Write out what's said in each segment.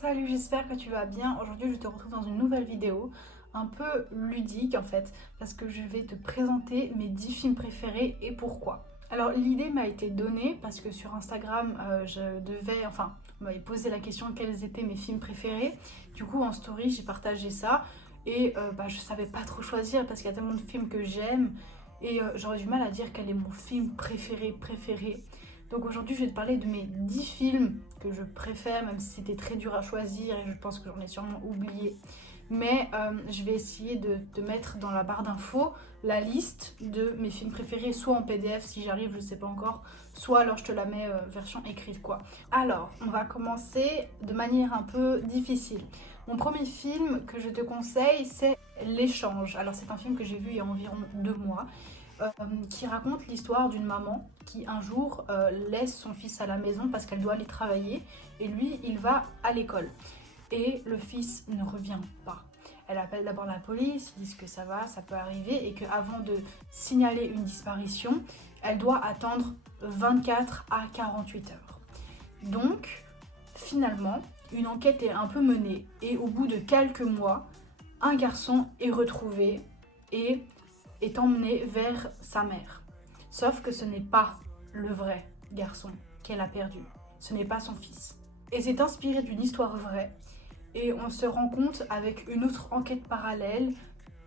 Salut, j'espère que tu vas bien. Aujourd'hui, je te retrouve dans une nouvelle vidéo, un peu ludique en fait, parce que je vais te présenter mes 10 films préférés et pourquoi. Alors, l'idée m'a été donnée parce que sur Instagram, on m'avait posé la question quels étaient mes films préférés. Du coup, en story, j'ai partagé ça et je savais pas trop choisir parce qu'il y a tellement de films que j'aime et j'aurais du mal à dire quel est mon film préféré. Donc aujourd'hui, je vais te parler de mes 10 films que je préfère, même si c'était très dur à choisir et je pense que j'en ai sûrement oublié. Mais je vais essayer de te mettre dans la barre d'infos la liste de mes films préférés, soit en PDF si j'arrive, je ne sais pas encore, soit alors je te la mets version écrite quoi. Alors, on va commencer de manière un peu difficile. Mon premier film que je te conseille, c'est L'échange. Alors c'est un film que j'ai vu il y a environ 2 mois. Qui raconte l'histoire d'une maman qui un jour laisse son fils à la maison parce qu'elle doit aller travailler et lui il va à l'école et le fils ne revient pas. Elle appelle d'abord la police, ils disent que ça va, ça peut arriver et qu'avant de signaler une disparition, elle doit attendre 24 à 48 heures. Donc finalement, une enquête est un peu menée et au bout de quelques mois, un garçon est retrouvé et est emmenée vers sa mère. Sauf que ce n'est pas le vrai garçon qu'elle a perdu. Ce n'est pas son fils. Et c'est inspiré d'une histoire vraie. Et on se rend compte avec une autre enquête parallèle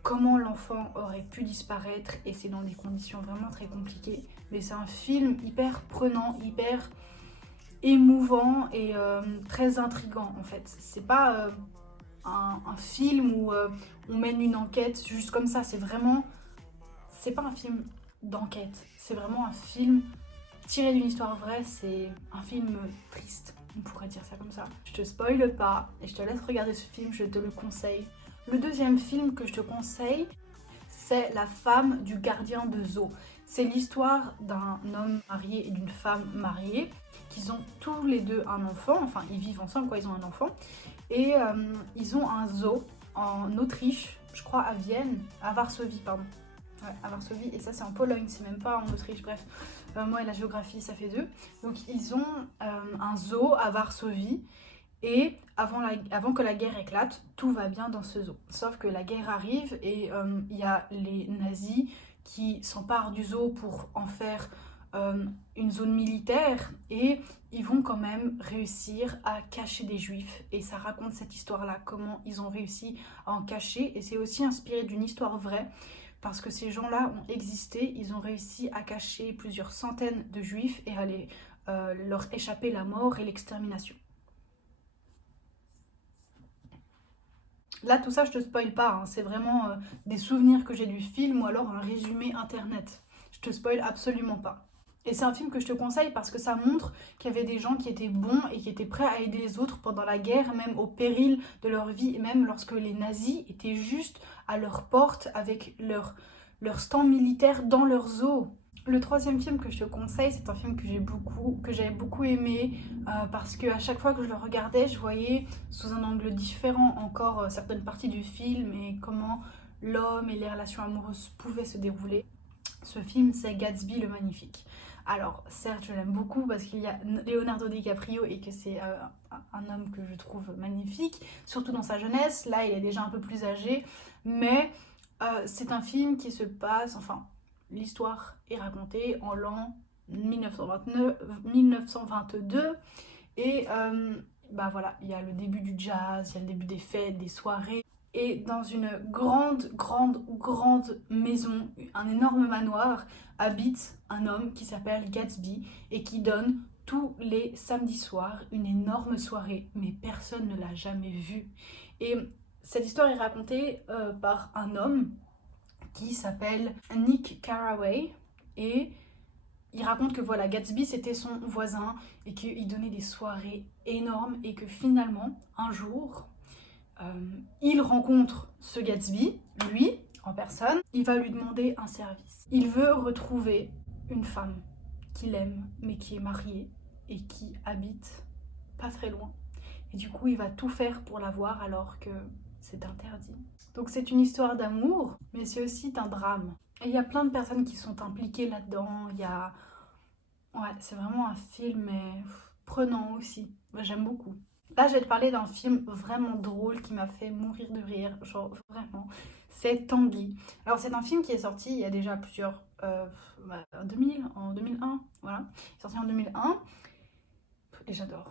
comment l'enfant aurait pu disparaître. Et c'est dans des conditions vraiment très compliquées. Mais c'est un film hyper prenant, hyper émouvant et très intriguant en fait. C'est pas un film où on mène une enquête juste comme ça. C'est pas un film d'enquête, c'est vraiment un film tiré d'une histoire vraie, c'est un film triste, on pourrait dire ça comme ça. Je te spoile pas et je te laisse regarder ce film, je te le conseille. Le deuxième film que je te conseille, c'est La femme du gardien de zoo. C'est l'histoire d'un homme marié et d'une femme mariée qui ont tous les deux un enfant, enfin ils vivent ensemble quoi, ils ont un enfant. Et ils ont un zoo en Autriche, je crois à Vienne, à Varsovie pardon. Ouais, à Varsovie, et ça c'est en Pologne, c'est même pas en Autriche, bref. Moi et la géographie, ça fait deux. Donc ils ont un zoo à Varsovie, et avant que la guerre éclate, tout va bien dans ce zoo. Sauf que la guerre arrive, et il y a les nazis qui s'emparent du zoo pour en faire une zone militaire, et ils vont quand même réussir à cacher des juifs. Et ça raconte cette histoire-là, comment ils ont réussi à en cacher, et c'est aussi inspiré d'une histoire vraie. Parce que ces gens-là ont existé, ils ont réussi à cacher plusieurs centaines de juifs et à leur échapper la mort et l'extermination. Là, tout ça, je te spoil pas, hein, c'est vraiment des souvenirs que j'ai du film ou alors un résumé internet. Je te spoil absolument pas. Et c'est un film que je te conseille parce que ça montre qu'il y avait des gens qui étaient bons et qui étaient prêts à aider les autres pendant la guerre, même au péril de leur vie, et même lorsque les nazis étaient juste à leur porte avec leur stand militaire dans leur zoo. Le troisième film que je te conseille, c'est un film que j'avais beaucoup aimé parce qu'à chaque fois que je le regardais, je voyais sous un angle différent encore certaines parties du film et comment l'homme et les relations amoureuses pouvaient se dérouler. Ce film, c'est Gatsby le Magnifique. Alors, certes, je l'aime beaucoup parce qu'il y a Leonardo DiCaprio et que c'est un homme que je trouve magnifique, surtout dans sa jeunesse. Là, il est déjà un peu plus âgé, mais c'est un film qui se passe, enfin, l'histoire est racontée en l'an 1922 et voilà, il y a le début du jazz, il y a le début des fêtes, des soirées. Et dans une grande maison, un énorme manoir, habite un homme qui s'appelle Gatsby et qui donne tous les samedis soirs une énorme soirée, mais personne ne l'a jamais vue. Et cette histoire est racontée par un homme qui s'appelle Nick Carraway et il raconte que voilà, Gatsby c'était son voisin et qu'il donnait des soirées énormes et que finalement, un jour, il rencontre ce Gatsby, lui, en personne, il va lui demander un service. Il veut retrouver une femme qu'il aime, mais qui est mariée et qui habite pas très loin. Et du coup, il va tout faire pour la voir alors que c'est interdit. Donc c'est une histoire d'amour, mais c'est aussi un drame. Et il y a plein de personnes qui sont impliquées là-dedans. Ouais, c'est vraiment un film mais prenant aussi. Moi, j'aime beaucoup. Là, je vais te parler d'un film vraiment drôle qui m'a fait mourir de rire, genre vraiment. C'est Tanguy. Alors, c'est un film qui est sorti il y a déjà plusieurs. 2000, en 2001, voilà. Il est sorti en 2001 et j'adore.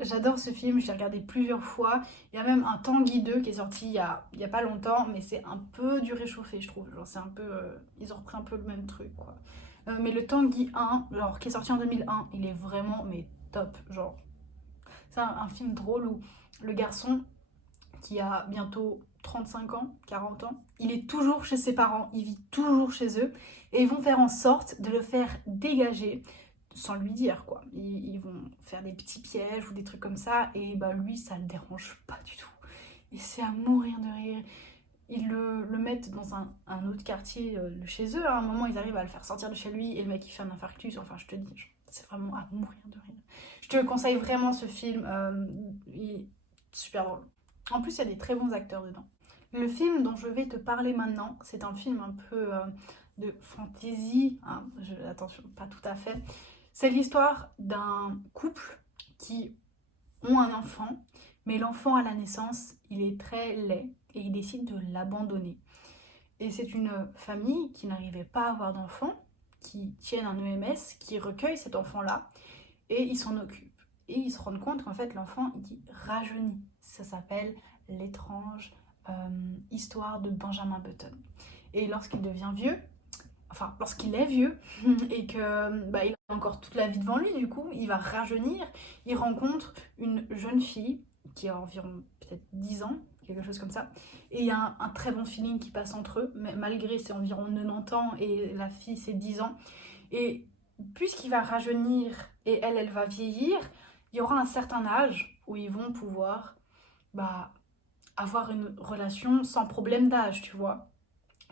J'adore ce film, je l'ai regardé plusieurs fois. Il y a même un Tanguy 2 qui est sorti il y a pas longtemps, mais c'est un peu du réchauffé, je trouve. Genre, c'est un peu. Ils ont repris un peu le même truc, quoi. Mais le Tanguy 1, genre, qui est sorti en 2001, il est vraiment, mais top. Genre, c'est un film drôle où le garçon, qui a bientôt 35 ans, 40 ans, il est toujours chez ses parents, il vit toujours chez eux, et ils vont faire en sorte de le faire dégager, sans lui dire quoi. Ils vont faire des petits pièges ou des trucs comme ça, et bah lui, ça le dérange pas du tout. Et c'est à mourir de rire. Ils le mettent dans un autre quartier de chez eux. À un moment, ils arrivent à le faire sortir de chez lui et le mec il fait un infarctus. Enfin, je te dis, c'est vraiment à mourir de rire. Je te conseille vraiment ce film. Il est super drôle. En plus, il y a des très bons acteurs dedans. Le film dont je vais te parler maintenant, c'est un film un peu de fantasy. Hein, attention, pas tout à fait. C'est l'histoire d'un couple qui ont un enfant, mais l'enfant à la naissance, il est très laid et il décide de l'abandonner. Et c'est une famille qui n'arrivait pas à avoir d'enfant, qui tiennent un EMS, qui recueille cet enfant-là et ils s'en occupent. Et ils se rendent compte qu'en fait l'enfant il rajeunit. Ça s'appelle l'étrange histoire de Benjamin Button. Et lorsqu'il devient vieux, enfin lorsqu'il est vieux et que bah, il a encore toute la vie devant lui, du coup il va rajeunir, il rencontre une jeune fille qui a environ peut-être 10 ans, quelque chose comme ça, et il y a un très bon feeling qui passe entre eux, mais malgré ses environ 90 ans et la fille ses 10 ans. Et puisqu'il va rajeunir et elle va vieillir, il y aura un certain âge où ils vont pouvoir bah, avoir une relation sans problème d'âge, tu vois.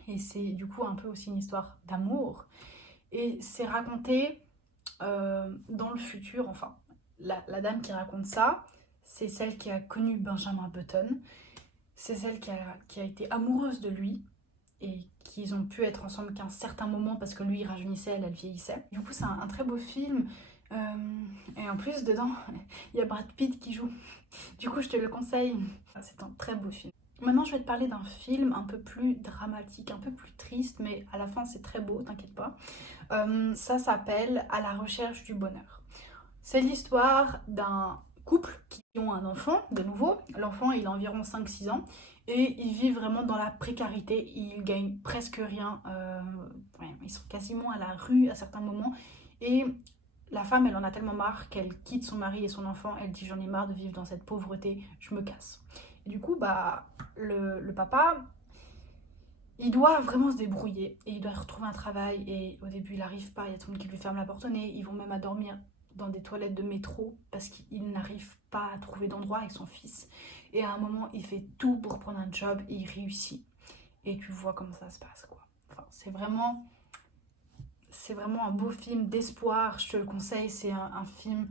Et c'est du coup un peu aussi une histoire d'amour. Et c'est raconté dans le futur, enfin, la dame qui raconte ça, c'est celle qui a connu Benjamin Button, c'est celle qui a été amoureuse de lui et qu'ils ont pu être ensemble qu'à un certain moment parce que lui il rajeunissait, elle vieillissait. Du coup c'est un très beau film et en plus dedans il y a Brad Pitt qui joue. Du coup je te le conseille, c'est un très beau film. Maintenant je vais te parler d'un film un peu plus dramatique, un peu plus triste, mais à la fin c'est très beau, t'inquiète pas. Ça s'appelle À la recherche du bonheur. C'est l'histoire d'un couple qui ont un enfant, de nouveau. L'enfant il a environ 5-6 ans et ils vivent vraiment dans la précarité, ils gagnent presque rien, ouais, ils sont quasiment à la rue à certains moments. Et la femme elle en a tellement marre qu'elle quitte son mari et son enfant, elle dit j'en ai marre de vivre dans cette pauvreté, je me casse. Et du coup bah le papa il doit vraiment se débrouiller et il doit retrouver un travail et au début il n'arrive pas, il y a tout le monde qui lui ferme la porte au nez, ils vont même à dormir dans des toilettes de métro parce qu'il n'arrive pas à trouver d'endroit avec son fils. Et à un moment il fait tout pour prendre un job et il réussit. Et tu vois comment ça se passe quoi. Enfin, c'est vraiment un beau film d'espoir, je te le conseille, c'est un film,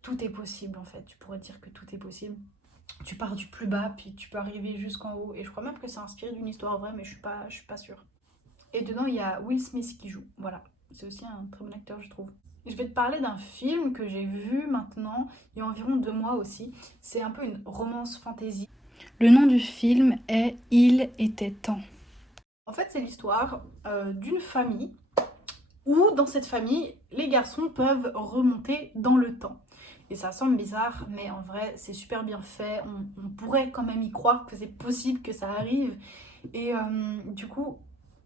tout est possible en fait, tu pourrais dire que tout est possible. Tu pars du plus bas, puis tu peux arriver jusqu'en haut. Et je crois même que c'est inspiré d'une histoire vraie, mais je suis pas sûre. Et dedans, il y a Will Smith qui joue. Voilà, c'est aussi un très bon acteur, je trouve. Et je vais te parler d'un film que j'ai vu maintenant, il y a environ 2 mois aussi. C'est un peu une romance fantasy. Le nom du film est Il était temps. En fait, c'est l'histoire d'une famille où, dans cette famille, les garçons peuvent remonter dans le temps. Et ça semble bizarre, mais en vrai, c'est super bien fait. On pourrait quand même y croire que c'est possible que ça arrive. Et du coup,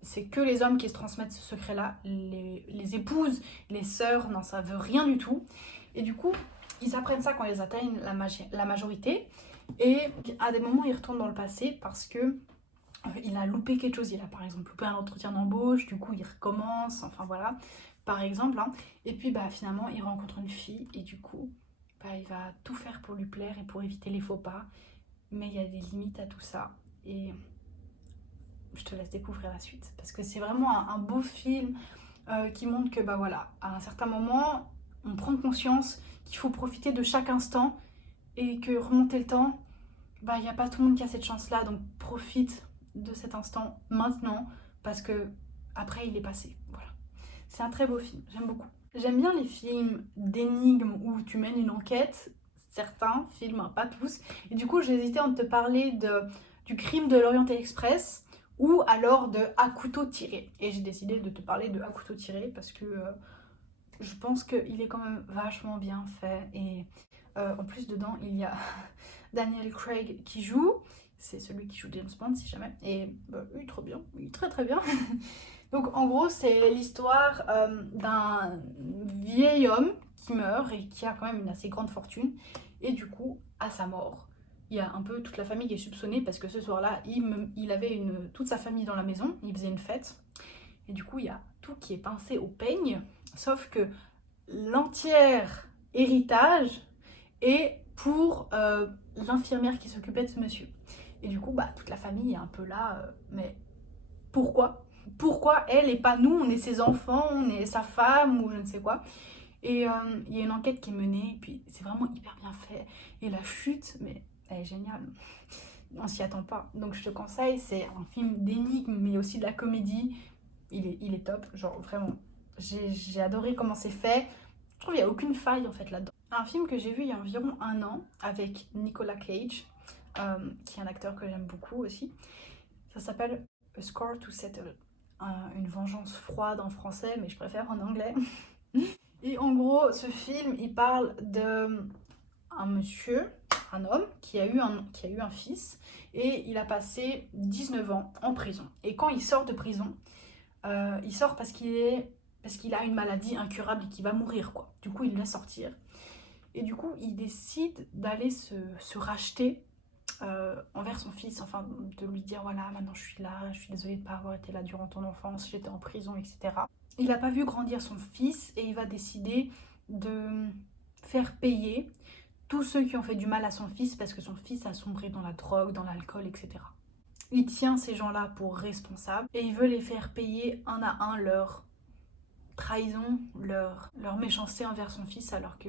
c'est que les hommes qui se transmettent ce secret-là. Les épouses, les sœurs n'en savent rien du tout. Et du coup, ils apprennent ça quand ils atteignent la majorité. Et à des moments, ils retournent dans le passé parce que il a loupé quelque chose. Il a par exemple loupé un entretien d'embauche. Du coup, il recommence. Enfin voilà, par exemple. Hein. Et puis bah, finalement, il rencontre une fille. Et du coup, bah, il va tout faire pour lui plaire et pour éviter les faux pas. Mais il y a des limites à tout ça. Et je te laisse découvrir la suite. Parce que c'est vraiment un beau film qui montre que bah voilà, à un certain moment, on prend conscience qu'il faut profiter de chaque instant et que remonter le temps, bah il n'y a pas tout le monde qui a cette chance-là. Donc profite de cet instant maintenant parce que après il est passé. Voilà. C'est un très beau film, j'aime beaucoup. J'aime bien les films d'énigmes où tu mènes une enquête. certains films, hein, pas tous. Et du coup, j'ai hésité entre te parler du crime de l'Orient Express ou alors de À couteau tiré. Et j'ai décidé de te parler de À couteau tiré parce que je pense qu'il est quand même vachement bien fait. Et en plus, dedans, il y a Daniel Craig qui joue. C'est celui qui joue James Bond, si jamais. Et bah, il est trop bien, il est très très bien. Donc en gros, c'est l'histoire d'un vieil homme qui meurt et qui a quand même une assez grande fortune. Et du coup, à sa mort, il y a un peu toute la famille qui est soupçonnée parce que ce soir-là, il avait toute sa famille dans la maison, il faisait une fête. Et du coup, il y a tout qui est pincé au peigne, sauf que l'entier héritage est pour l'infirmière qui s'occupait de ce monsieur. Et du coup, bah, toute la famille est un peu là, mais pourquoi? Pourquoi elle et pas nous? On est ses enfants, on est sa femme ou je ne sais quoi. Et il y a une enquête qui est menée, et puis c'est vraiment hyper bien fait. Et la chute, mais elle est géniale. On s'y attend pas. Donc je te conseille, c'est un film d'énigme, mais aussi de la comédie. Il est top, genre vraiment. J'ai adoré comment c'est fait. Je trouve qu'il n'y a aucune faille en fait là-dedans. Un film que j'ai vu il y a environ 1 an avec Nicolas Cage, qui est un acteur que j'aime beaucoup aussi. Ça s'appelle A Score to Settle. Une vengeance froide en français, mais je préfère en anglais. Et en gros, ce film, il parle d'un monsieur, un homme, qui a eu un fils, et il a passé 19 ans en prison. Et quand il sort de prison, il sort parce qu'il a une maladie incurable et qu'il va mourir, quoi. Du coup, il laisse sortir. Et du coup, il décide d'aller se racheter envers son fils, enfin de lui dire voilà, maintenant je suis là, je suis désolée de ne pas avoir été là durant ton enfance, j'étais en prison, etc. Il n'a pas vu grandir son fils et il va décider de faire payer tous ceux qui ont fait du mal à son fils parce que son fils a sombré dans la drogue, dans l'alcool, etc. Il tient ces gens-là pour responsables et il veut les faire payer un à un leur trahison, leur méchanceté envers son fils, alors que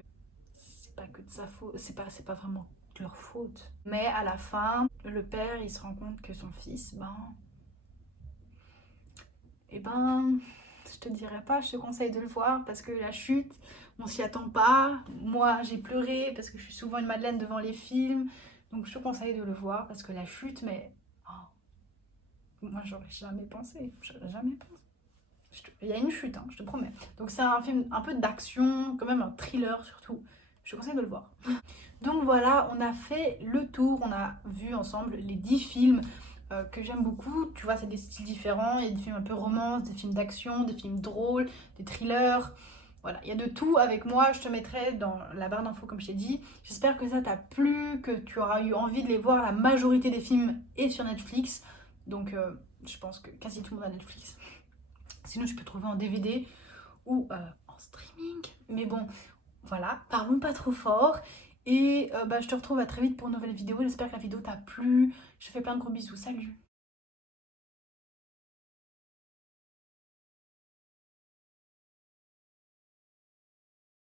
c'est pas que de sa faute, c'est pas vraiment de leur faute. Mais à la fin, le père, il se rend compte que son fils, je te dirais pas, je te conseille de le voir parce que la chute, on s'y attend pas. Moi, j'ai pleuré parce que je suis souvent une madeleine devant les films. Donc je te conseille de le voir parce que la chute, mais moi j'aurais jamais pensé. Jamais pensé. Il y a une chute, hein, je te promets. Donc c'est un film un peu d'action, quand même un thriller surtout. Je te conseille de le voir. Donc voilà, on a fait le tour, on a vu ensemble les 10 films que j'aime beaucoup. Tu vois, c'est des styles différents. Il y a des films un peu romance, des films d'action, des films drôles, des thrillers. Voilà, il y a de tout avec moi. Je te mettrai dans la barre d'infos comme je t'ai dit. J'espère que ça t'a plu, que tu auras eu envie de les voir. La majorité des films est sur Netflix. Donc je pense que quasi tout le monde a Netflix. Sinon, je peux trouver en DVD ou en streaming. Mais bon, voilà, parlons pas trop fort. Et je te retrouve à très vite pour une nouvelle vidéo. J'espère que la vidéo t'a plu. Je te fais plein de gros bisous. Salut!